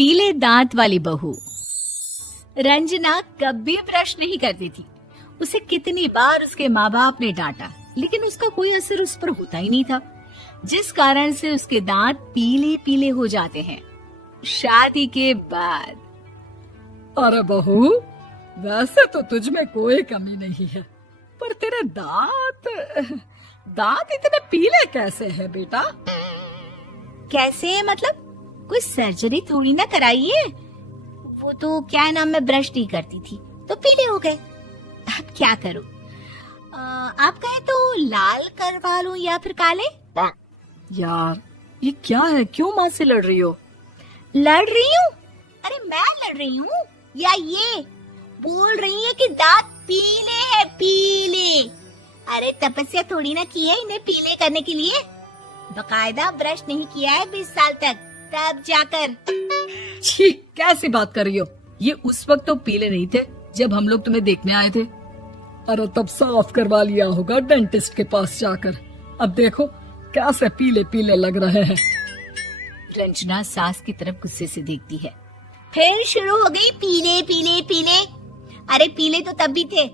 पीले दांत वाली बहू। रंजना कभी ब्रश नहीं करती थी। उसे कितनी बार उसके माँ बाप ने डांटा, लेकिन उसका कोई असर उस पर होता ही नहीं था, जिस कारण से उसके दांत पीले पीले हो जाते हैं। शादी के बाद। अरे बहू, वैसे तो तुझ में कोई कमी नहीं है, पर तेरे दांत इतने पीले कैसे हैं बेटा? कैसे मतलब? कोई सर्जरी थोड़ी ना कराइए। वो तो क्या नाम, मैं ब्रश नहीं करती थी तो पीले हो गए। अब क्या करूं? आप कहें तो लाल करवा लूं या फिर काले? यार ये क्या है, क्यों माँ से लड़ रही हो? लड़ रही हूँ? अरे मैं लड़ रही हूँ या ये बोल रही है कि दांत पीले हैं, पीले। अरे तपस्या थोड़ी ना की है इन्हें पीले करने के लिए। बकायदा ब्रश नहीं किया है 20 साल तक, तब जाकर। छी, कैसी बात कर रही हो? ये उस वक्त तो पीले नहीं थे जब हम लोग तुम्हें देखने आए थे। अरे तब साफ करवा लिया होगा डेंटिस्ट के पास जाकर। अब देखो कैसे पीले पीले लग रहे हैं। रंजना सास की तरफ गुस्से से देखती है। फिर शुरू हो गई पीले पीले पीले। अरे पीले तो तब भी थे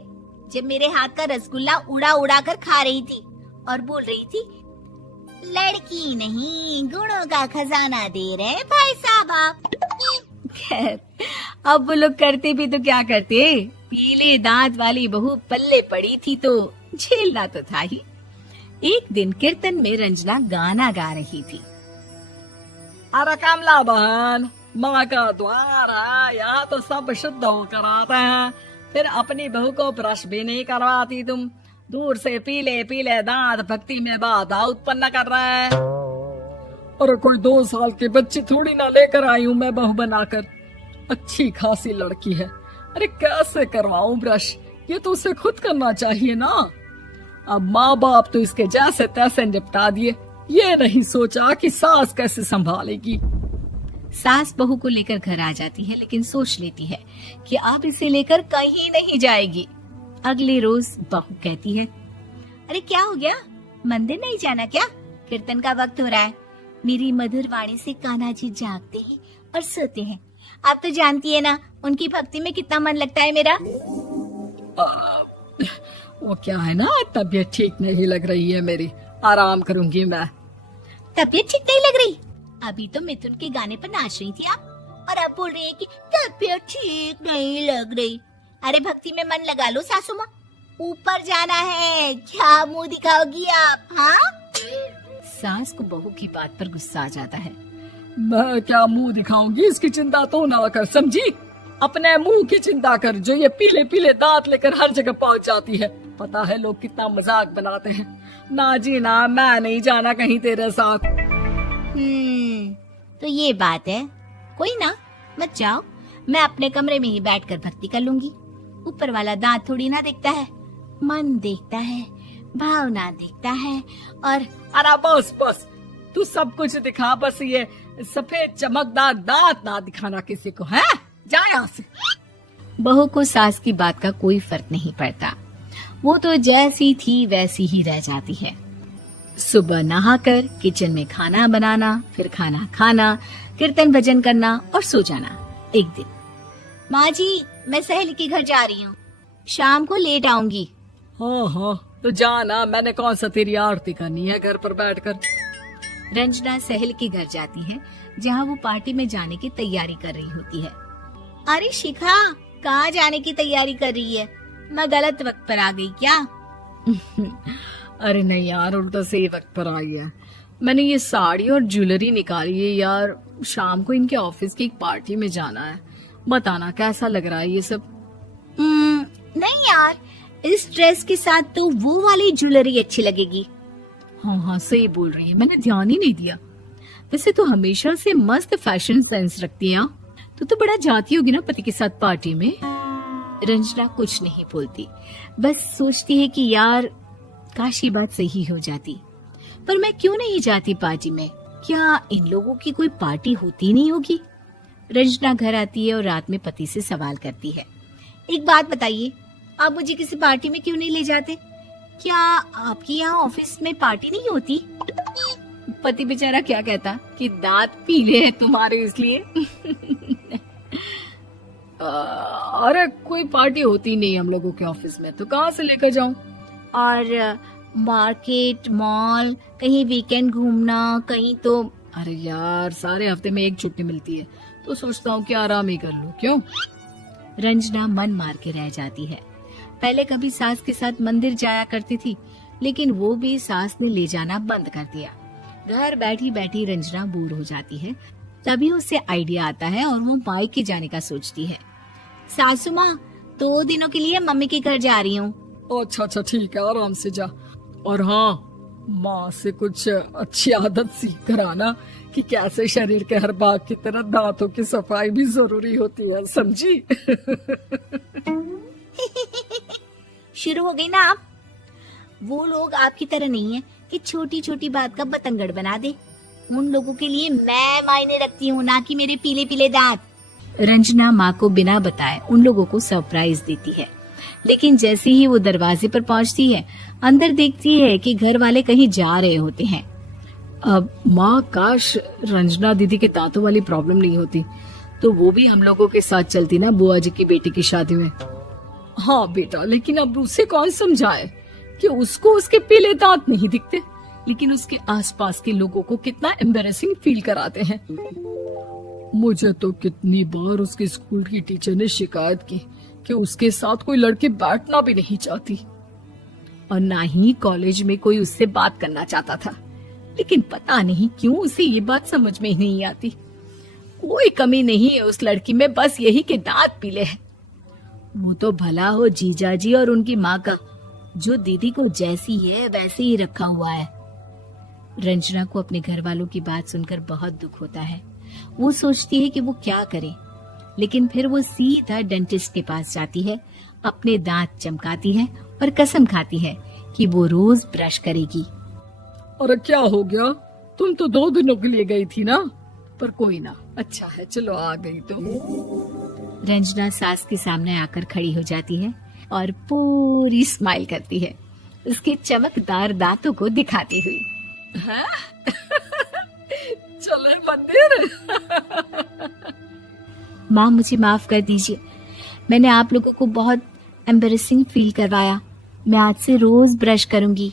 जब मेरे हाथ का रसगुल्ला उड़ा उड़ा कर खा रही थी और बोल रही थी, लड़की नहीं गुणों का खजाना दे रहे भाई साहब आप। खैर अब वो लोग करते भी तो क्या करते, पीले दांत वाली बहू पल्ले पड़ी थी तो झेलना तो था ही। एक दिन कीर्तन में रंजना गाना गा रही थी। अरे कमला बहन, माँ का द्वार है, यहाँ तो सब शुद्ध होकर आते हैं, फिर अपनी बहू को ब्रश भी नहीं करवाती तुम। दूर से पीले पीले दांत भक्ति में बाधा उत्पन्न कर रहे हैं। अरे कोई 2 साल के बच्चे थोड़ी ना लेकर आई हूँ मैं बहू बनाकर। अच्छी खासी लड़की है, अरे कैसे करवाऊं ब्रश? ये तो उसे खुद करना चाहिए ना। अब माँ बाप तो इसके जैसे तैसे निपटा दिए, ये नहीं सोचा कि सास कैसे संभालेगी। सास बहू को लेकर घर आ जाती है, लेकिन सोच लेती है कि अब इसे लेकर कहीं नहीं जाएगी। अगले रोज बहू कहती है, अरे क्या हो गया, मंदिर नहीं जाना क्या? कीर्तन का वक्त हो रहा है। मेरी मधुर वाणी से कान्हा जी जागते हैं और सोते हैं। आप तो जानती है ना उनकी भक्ति में कितना मन लगता है मेरा। वो क्या है ना, तबीयत ठीक नहीं लग रही है मेरी, आराम करूंगी मैं। तबीयत ठीक नहीं लग रही? अभी तो मिथुन के गाने पर नाच रही थी आप, और अब बोल रही है कि तबीयत ठीक नहीं लग रही। अरे भक्ति में मन लगा लो सासू माँ, ऊपर जाना है, क्या मुंह दिखाओगी आप? हाँ? सास को बहू की बात पर गुस्सा आ जाता है। मैं क्या मुंह दिखाऊंगी, इसकी चिंता तो ना कर, समझी? अपने मुंह की चिंता कर, जो ये पीले पीले दांत लेकर हर जगह पहुंच जाती है। पता है लोग कितना मजाक बनाते हैं। ना जी ना, मैं नहीं जाना कहीं तेरे साथ। तो ये बात है। कोई ना, मत जाओ, मैं अपने कमरे में ही बैठकर भक्ति कर लूंगी। ऊपर वाला दांत थोड़ी ना देखता है, मन देखता है, भावना देखता है। और अरे बस बस, तू सब कुछ दिखा, बस ये सफेद चमकदार दांत ना दिखाना किसी को, है? जा यहाँ से। बहू को सास की बात का कोई फर्क नहीं पड़ता, वो तो जैसी थी वैसी ही रह जाती है। सुबह नहाकर किचन में खाना बनाना, फिर खाना खाना, कीर्तन भजन करना और सो जाना। एक दिन, माँ जी मैं सहेली के घर जा रही हूँ, शाम को लेट आऊंगी। हाँ हाँ तो जाना, मैंने कौन सा तेरी आरती करनी है घर पर बैठकर। रंजना सहेली के घर जाती है, जहाँ वो पार्टी में जाने की तैयारी कर रही होती है। अरे शिखा, कहाँ जाने की तैयारी कर रही है? मैं गलत वक्त पर आ गई क्या? अरे नहीं यार, उल्टा सही वक्त पर आई है। मैंने ये साड़ी और ज्वेलरी निकाली है यार, शाम को इनके ऑफिस की एक पार्टी में जाना है। बताना कैसा लग रहा है ये सब? नहीं यार, इस ड्रेस के साथ तो वो वाली ज्वेलरी अच्छी लगेगी। हाँ हाँ सही बोल रही है, मैंने ध्यान ही नहीं दिया। वैसे तो हमेशा से मस्त फैशन सेंस रखती है। तो बड़ा जाती होगी ना पति के साथ पार्टी में। रंजना कुछ नहीं बोलती, बस सोचती है कि यार काश ये बात सही हो जाती, पर मैं क्यों नहीं जाती पार्टी में? क्या इन लोगों की कोई पार्टी होती नहीं होगी? रंजना घर आती है और रात में पति से सवाल करती है, एक बात बताइए, आप मुझे किसी पार्टी में क्यों नहीं ले जाते? क्या आपके यहाँ ऑफिस में पार्टी नहीं होती? पति बेचारा क्या कहता कि दांत पीले हैं तुम्हारे इसलिए। अरे कोई पार्टी होती नहीं हम लोगों के ऑफिस में, तो कहाँ से लेकर जाऊं? और मार्केट, मॉल, कहीं वीकेंड घूमना, कहीं तो। अरे यार, सारे हफ्ते में एक छुट्टी मिलती है, तो सोचता हूँ कि आराम ही कर लूं। क्यों? रंजना मन मार के रह जाती है। पहले कभी सास के साथ मंदिर जाया करती थी, लेकिन वो भी सास ने ले जाना बंद कर दिया। घर बैठी बैठी रंजना बोर हो जाती है। तभी उसे आइडिया आता है और वो मायके जाने का सोचती है। सासू माँ, 2 दिनों के लिए मम्मी के घर जा रही हूँ। अच्छा ठीक है, आराम से जा। और हाँ, माँ से कुछ अच्छी आदत सीख कर आना कि कैसे शरीर के हर भाग की तरह दांतों की सफाई भी जरूरी होती है, समझी? शुरू हो गई ना आप। वो लोग आपकी तरह नहीं है कि छोटी छोटी बात का बतंगड़ बना दे। उन लोगों के लिए मैं मायने रखती हूँ, ना कि मेरे पीले पीले दांत। रंजना माँ को बिना बताए उन लोगों को सरप्राइज देती है, लेकिन जैसे ही वो दरवाजे पर पहुंचती है, अंदर देखती है कि घर वाले कहीं जा रहे होते हैं। अब माँ, काश रंजना दीदी के दांतों वाली प्रॉब्लम नहीं होती, तो वो भी हम लोगों के साथ चलती ना बुआ जी की बेटी की शादी में। हाँ बेटा, लेकिन अब उसे कौन समझाए कि उसको उसके पीले दांत नहीं दिखते, लेकिन उसके आसपास के लोगों को कितना एम्बैरेसिंग फील कराते हैं। मुझे तो कितनी बार उसके स्कूल की टीचर ने शिकायत की कि उसके साथ कोई लड़की बैठना भी नहीं चाहती, और ना ही कॉलेज में कोई उससे बात करना चाहता था। लेकिन पता नहीं क्यों उसे ये बात समझ में ही नहीं आती। कोई कमी नहीं है उस लड़की में, बस यही कि दांत पीले हैं। वो तो भला हो जीजाजी और उनकी माँ का, जो दीदी को जैसी है वैसे ही रखा हुआ है। रंजना को अपने घर वालों की बात सुनकर बहुत दुख होता है। वो सोचती है कि वो क्या करे, लेकिन फिर वो सीधा डेंटिस्ट के पास जाती है, अपने दांत चमकाती है और कसम खाती है कि वो रोज ब्रश करेगी। अरे क्या हो गया? तुम तो 2 दिनों के लिए गई थी ना, पर कोई ना, अच्छा है, चलो आ गई तो। रंजना सास के सामने आकर खड़ी हो जाती है और पूरी स्माइल करती है, उसके चमकदार दांतों को दिखाती हुई। चले मंदिर। माँ, मुझे माफ कर दीजिए, मैंने आप लोगों को बहुत एम्बैरेसिंग फील करवाया। मैं आज से रोज ब्रश करूंगी।